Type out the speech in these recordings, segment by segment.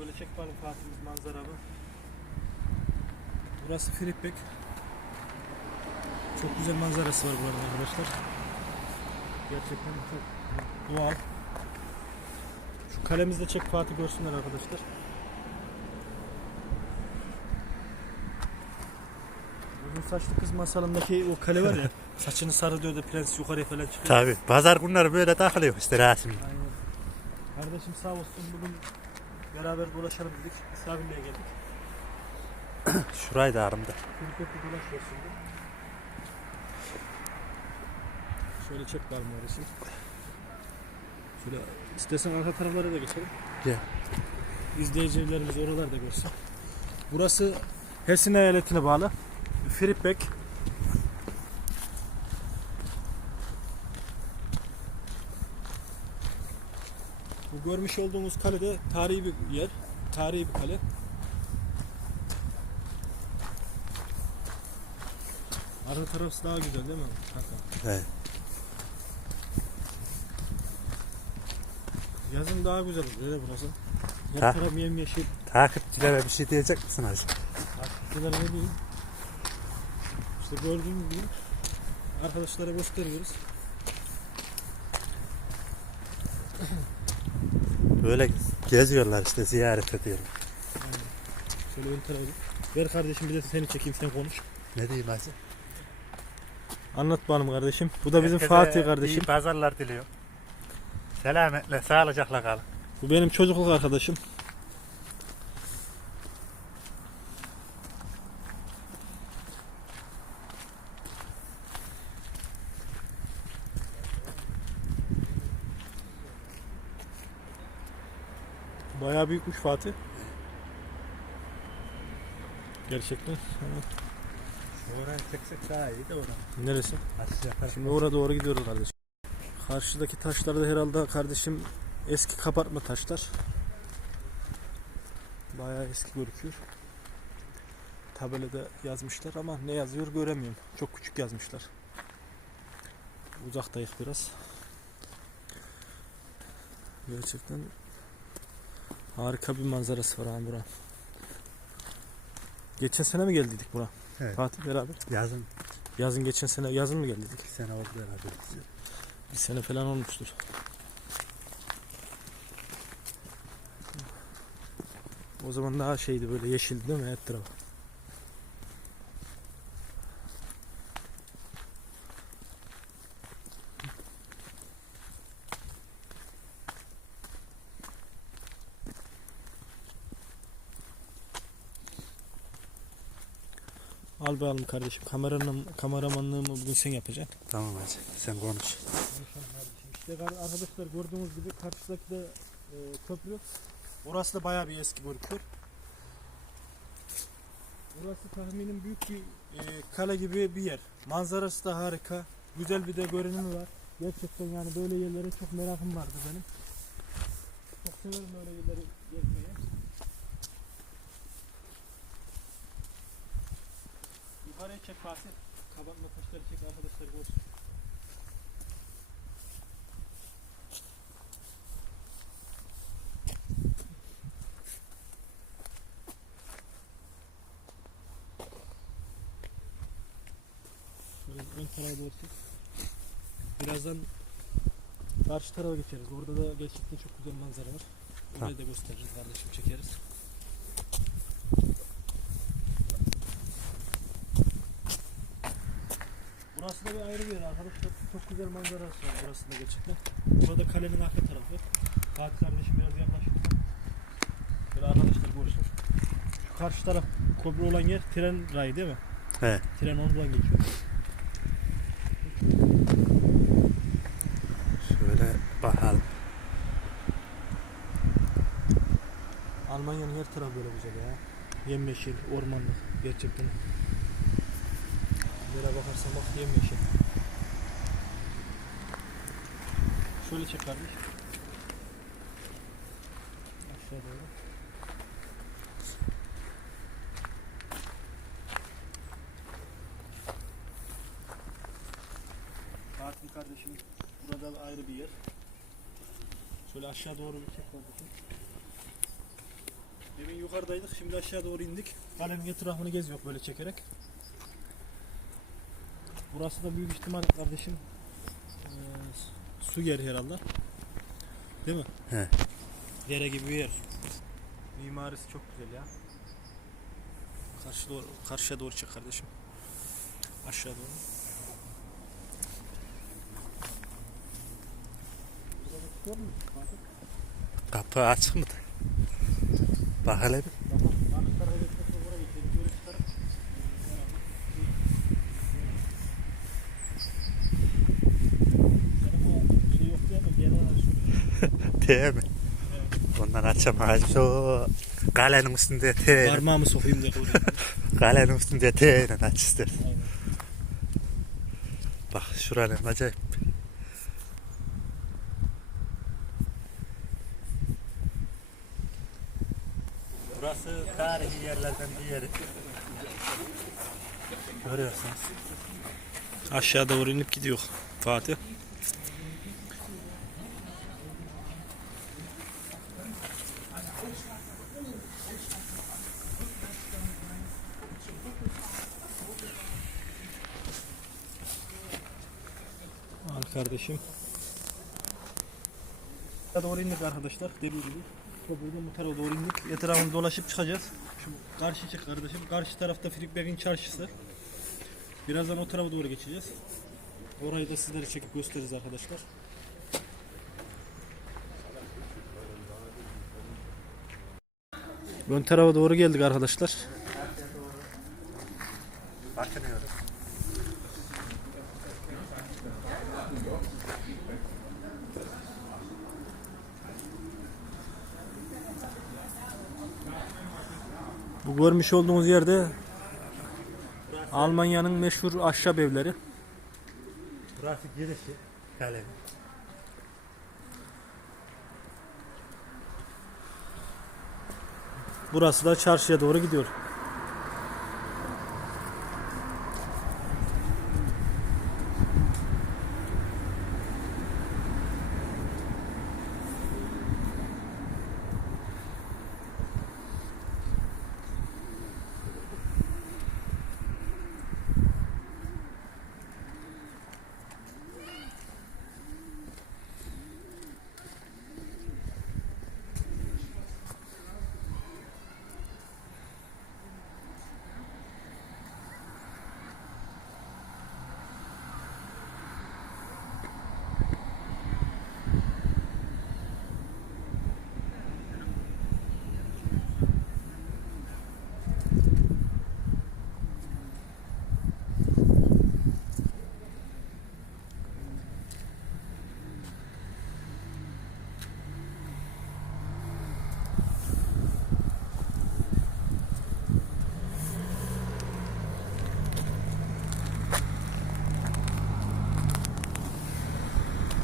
Şöyle çek bakalım Fatih'imiz manzara bu. Burası Filipbek. Çok güzel manzarası var burada arkadaşlar. Gerçekten çok doğal. Şu kalemizde çek Fatih görsünler arkadaşlar. Uzun saçlı kız masalındaki o kale var ya. saçını sarı diyor da prens yukarıya falan çıkıyor. Tabi. Pazar günleri böyle takılıyor işte Rasim. Aynen. Kardeşim sağ olsun bugün beraber dolaşalım dedik. Misafirliğe geldik. Şurayı da arımda. Dolaşıyoruz şimdi. Şöyle çek var maalesef. Şöyle istersen arka taraflara da geçelim. Gel. İzleyicilerimiz oralarda görsün. Burası Hesin eyaletine bağlı. Filipek. Bu görmüş olduğumuz kale de tarihi bir yer. Tarihi bir kale. Arka tarafı daha güzel değil mi? Kanka. Evet. Yazın daha güzel oluyor öyle burası. Her Ha. taraf yemyeşil. Takipçilere bir şey diyecek misin hacı? Takipçiler ne diyeyim? İşte gördüğünüz gibi arkadaşlara gösteriyoruz. Böyle geziyorlar işte ziyaret ediyorlar. Şöyle ön tarafı. Ver kardeşim bir de seni çekeyim sen konuş. Ne diyeyim hacı? Anlat bakalım kardeşim. Bu da bizim Herkese Fatih kardeşim. iyi pazarlar diliyor. Selametle, sağlıcakla kalın. Bu benim çocukluk arkadaşım. Bayağı büyükmüş Fatih. Gerçekten. Oraya çeksek daha iyi de oradan. Neresi? Şimdi oraya doğru gidiyoruz kardeşim. Karşıdaki taşlar da herhalde kardeşim eski kabartma taşlar. Bayağı eski gözüküyor. Tabelada yazmışlar ama ne yazıyor göremiyorum. Çok küçük yazmışlar. Uzaktayız biraz. Gerçekten harika bir manzarası var ha bura. Geçen sene mi geldiydik bura? Evet. Fatih beraber. Yazın Yazın geçen sene yazın mı geldik? iki sene oldu beraber. Bir sene falan olmuştur. O zaman daha şeydi böyle yeşildi değil mi taraf? Al bakalım kardeşim. Kameranın, kameramanlığımı bugün sen yapacaksın. Tamam hacı sen konuş. İşte arkadaşlar gördüğünüz gibi karşıdaki de e, köprü. Orası da bayağı bir eski gözüküyor. Burası tahminim büyük bir e, kale gibi bir yer. Manzarası da harika. Güzel bir de görünümü var. Gerçekten yani böyle yerlere çok merakım vardı benim. Çok severim böyle yerleri gezmeyi. Yukarıya çek Fatih. Kabartma taşları çek arkadaşlar görsün. Ön tarafa doğru çek. Birazdan karşı tarafa geçeriz. Orada da gerçekten çok güzel manzara var. Orayı da gösteririz kardeşim çekeriz. Burası da bir ayrı bir yer arkadaşlar. Çok güzel manzarası var burası da gerçekten. Burada kalenin arka tarafı. Fatih kardeşim biraz yaklaşırsa. Böyle arkadaşlar görsün. Şu karşı taraf kobra olan yer tren rayı değil mi? He. Tren ondan geçiyor. Şöyle bakalım. Almanya'nın her tarafı böyle güzel ya. Yemyeşil, ormanlık gerçekten. Nereye bakarsan bak yemyeşil. Şöyle çek. Aşağı doğru. Fatih kardeşim burada ayrı bir yer. Şöyle aşağı doğru bir çek kardeşim. yukarıdaydık. Şimdi aşağı doğru indik. Kalenin etrafını geziyor böyle çekerek. Burası da büyük ihtimal kardeşim su yeri herhalde. Değil mi? He. Dere gibi bir yer. Mimarisi çok güzel ya. Karşı doğru, karşıya doğru çık kardeşim. Aşağı doğru. Kapı açık mı? Bak hele bir. Tamam. Ahmet tarafa geçmek oraya geçelim. Böyle çıkarıp. Senin o şey yok diye mi? Genel aç. T mi? Ondan açamayız. O kalenin üstünde T. Parmağımı sokayım diye oraya. Kalenin üstünde T ile aç. Aynen. Bak şuranın acayip. Burası tarihi yerlerden bir yeri. Görüyorsunuz. Aşağı doğru inip gidiyor Fatih. Kardeşim. Doğru indik arkadaşlar. Dediğim gibi. Buradan bu tarafa doğru indik. Etrafını dolaşıp çıkacağız. Şu karşı çık kardeşim. Karşı tarafta Frikberg'in çarşısı. Birazdan o tarafa doğru geçeceğiz. Orayı da sizlere çekip gösteririz arkadaşlar. Ön tarafa doğru geldik arkadaşlar. Bakınıyoruz. Görmüş olduğunuz yerde Almanya'nın meşhur ahşap evleri. Burası girişi. Kalenin. Burası da çarşıya doğru gidiyor.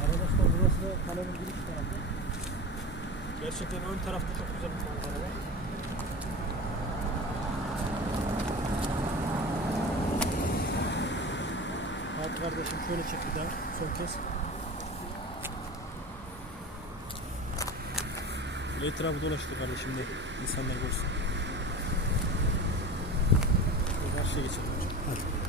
Arkadaşlar burası da kalenin giriş tarafı. Gerçekten ön tarafta çok güzel bir manzara var. Hadi kardeşim şöyle çek bir daha son kez. Etrafı dolaştı kardeşim de insanlar görsün. Şöyle Karşıya geçelim hocam. Hadi.